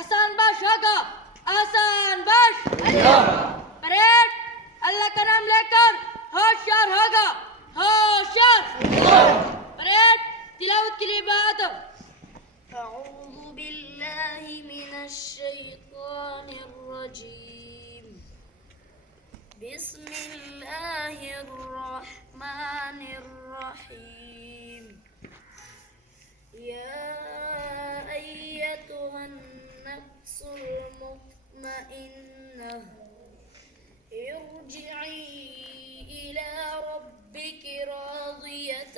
آسان باش ہوگا، آسان باش پریڈ اللہ کا نام لے کر ہوشیار ہوگا، ہوشیار پریڈ تلاوت کے لیے بات أعوذ بالله من الشيطان الرجيم بسم الله الرحمن الرحيم يا أيتها النفس المطمئنة ارجعي إلى ربك راضية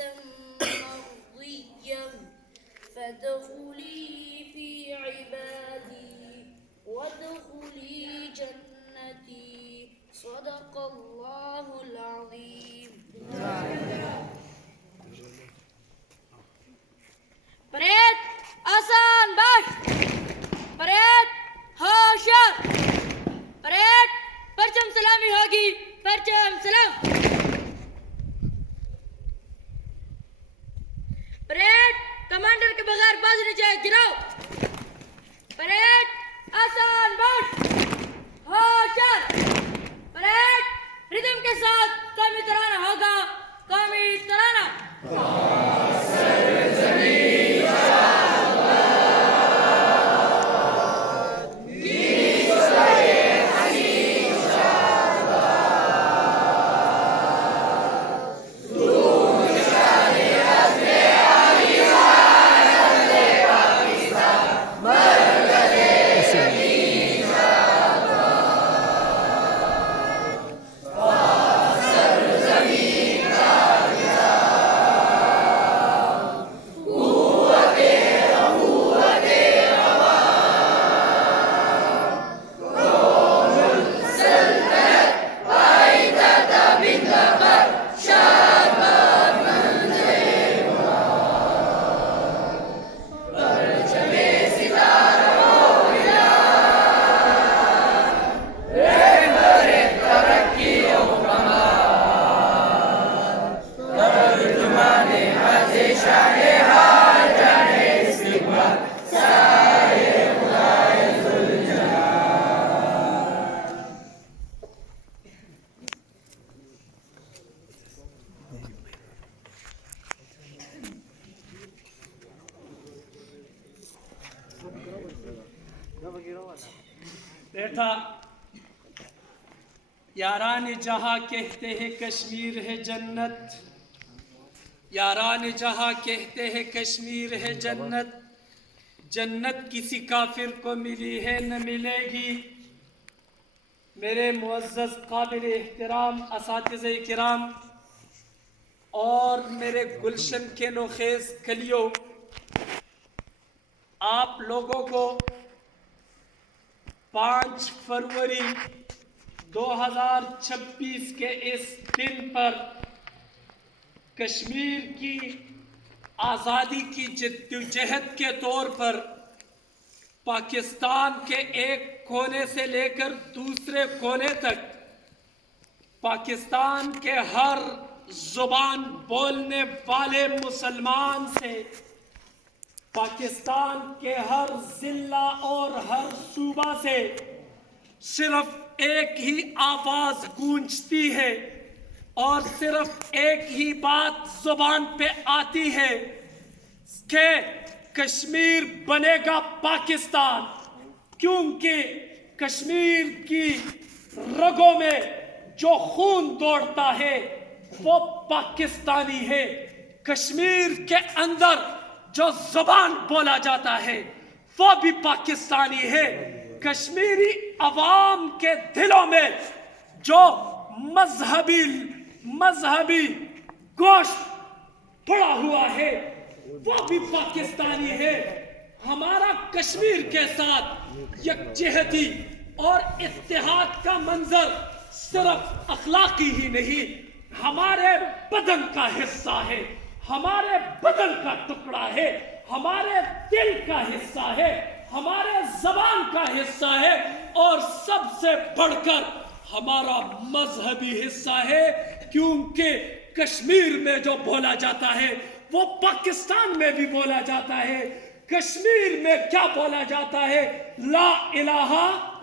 مرضية فادخلي في عبادي وادخلي جنتي صدق الله العظيم. پریڈ آسان باش پریڈ ہوشیار پریڈ پرچم سلامی ہوگی، پرچم سلام پریڈ کمانڈر کے بغیر باز نہیں چاہے گراؤ پریڈ آسان باش ہوشیار پریڈ ردم کے ساتھ قومی ترانہ ہوگا، قومی ترانہ بیٹا یاران جہاں کہتے ہیں کشمیر ہے جنت، یاران جہاں کہتے ہیں کشمیر ہے جنت، جنت کسی کافر کو ملی ہے نہ ملے گی۔ میرے معزز قابل احترام اساتذہ کرام اور میرے گلشن کے نوخیز کلیوں، آپ لوگوں کو 5 فروری 2026 کے اس دن پر کشمیر کی آزادی کی جدوجہد کے طور پر پاکستان کے ایک کونے سے لے کر دوسرے کونے تک پاکستان کے ہر زبان بولنے والے مسلمان سے، پاکستان کے ہر ضلع اور ہر صوبہ سے صرف ایک ہی آواز گونجتی ہے اور صرف ایک ہی بات زبان پہ آتی ہے کہ کشمیر بنے گا پاکستان، کیونکہ کشمیر کی رگوں میں جو خون دوڑتا ہے وہ پاکستانی ہے، کشمیر کے اندر جو زبان بولا جاتا ہے وہ بھی پاکستانی ہے، کشمیری عوام کے دلوں میں جو مذہبی گوشت پڑا ہوا ہے وہ بھی پاکستانی ہے۔ ہمارا کشمیر کے ساتھ یکجہتی اور اتحاد کا منظر صرف اخلاقی ہی نہیں، ہمارے بدن کا حصہ ہے، ہمارے بدن کا ٹکڑا ہے، ہمارے دل کا حصہ ہے، ہمارے زبان کا حصہ ہے، اور سب سے بڑھ کر ہمارا مذہبی حصہ ہے، کیونکہ کشمیر میں جو بولا جاتا ہے وہ پاکستان میں بھی بولا جاتا ہے۔ کشمیر میں کیا بولا جاتا ہے؟ لا الہ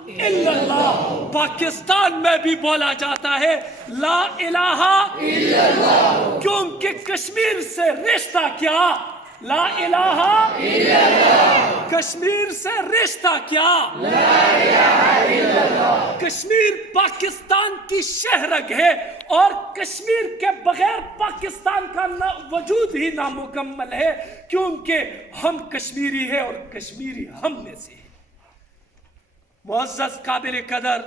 الا اللہ. پاکستان میں بھی بولا جاتا ہے لا الہ الا اللہ. کیونکہ کشمیر سے رشتہ کیا؟ لا الہ الا اللہ. کشمیر سے رشتہ کیا؟ لا الہ الا اللہ. کشمیر پاکستان کی شہرگ ہے اور کشمیر کے بغیر پاکستان کا وجود ہی نامکمل ہے، کیونکہ ہم کشمیری ہیں اور کشمیری ہم میں سے. معزز قابل قدر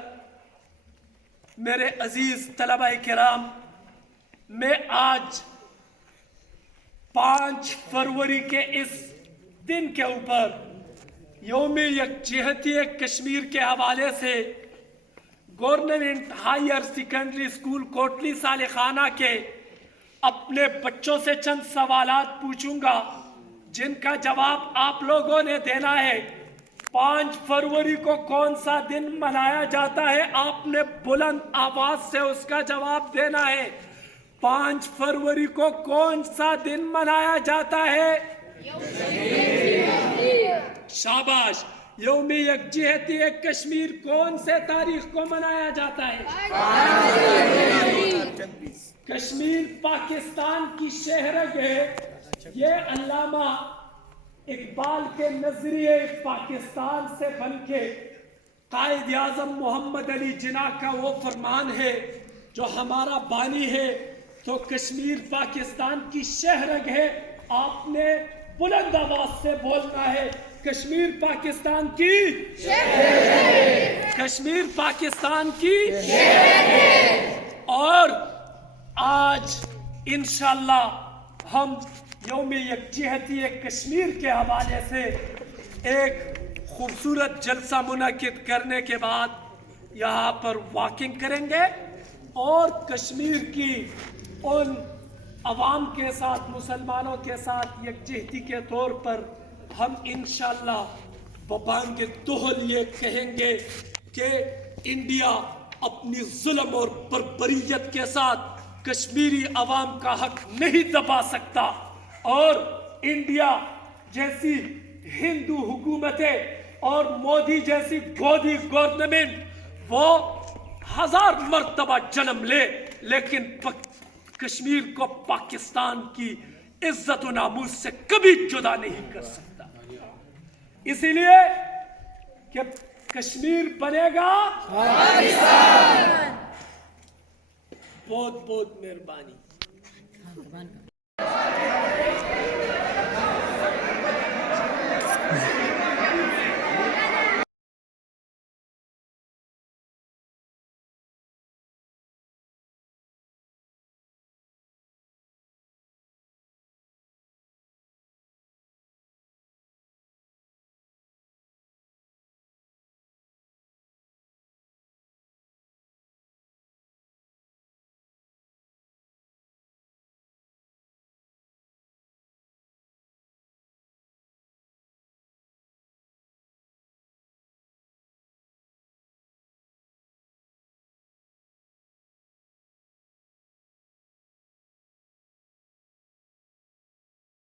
میرے عزیز طلبہ کرام، میں آج 5 فروری کے اس دن کے اوپر یوم یکجہتی کشمیر کے حوالے سے government higher secondary school Kotli Salhana کے اپنے بچوں سے چند سوالات پوچھوں گا جن کا جواب آپ لوگوں نے دینا ہے. 5 فروری کو کون سا دن منایا جاتا ہے؟ آپ نے بلند آواز سے اس کا جواب دینا ہے. 5 فروری کو کون سا دن منایا جاتا ہے؟ شاباش. یوم یکجہتی کشمیر کون سے تاریخ کو منایا جاتا ہے؟ کشمیر پاکستان کی شہرگ ہے. یہ علامہ اقبال کے نظریے پاکستان سے بن کے قائد اعظم محمد علی جناح کا وہ فرمان ہے جو ہمارا بانی ہے. تو کشمیر پاکستان کی شہرگ ہے. آپ نے بلند آواز سے بولنا ہے کشمیر پاکستان کی شہرگ ہے. کشمیر پاکستان کی شہرگ ہے. اور آج انشاءاللہ ہم یوم یکجہتی کشمیر کے حوالے سے ایک خوبصورت جلسہ منعقد کرنے کے بعد یہاں پر واکنگ کریں گے اور کشمیر کی ان عوام کے ساتھ، مسلمانوں کے ساتھ یکجہتی کے طور پر ہم انشاءاللہ ببانگ دہل یہ کہیں گے کہ انڈیا اپنی ظلم اور بربریت کے ساتھ کشمیری عوام کا حق نہیں دبا سکتا، اور انڈیا جیسی ہندو حکومتیں اور مودی جیسی گودی گورنمنٹ وہ 1000 مرتبہ جنم لے لیکن کشمیر کو پاکستان کی عزت و ناموس سے کبھی جدا نہیں کر سکتا. اسی لیے کہ کشمیر بنے گا پاکستان. بہت بہت مہربانی.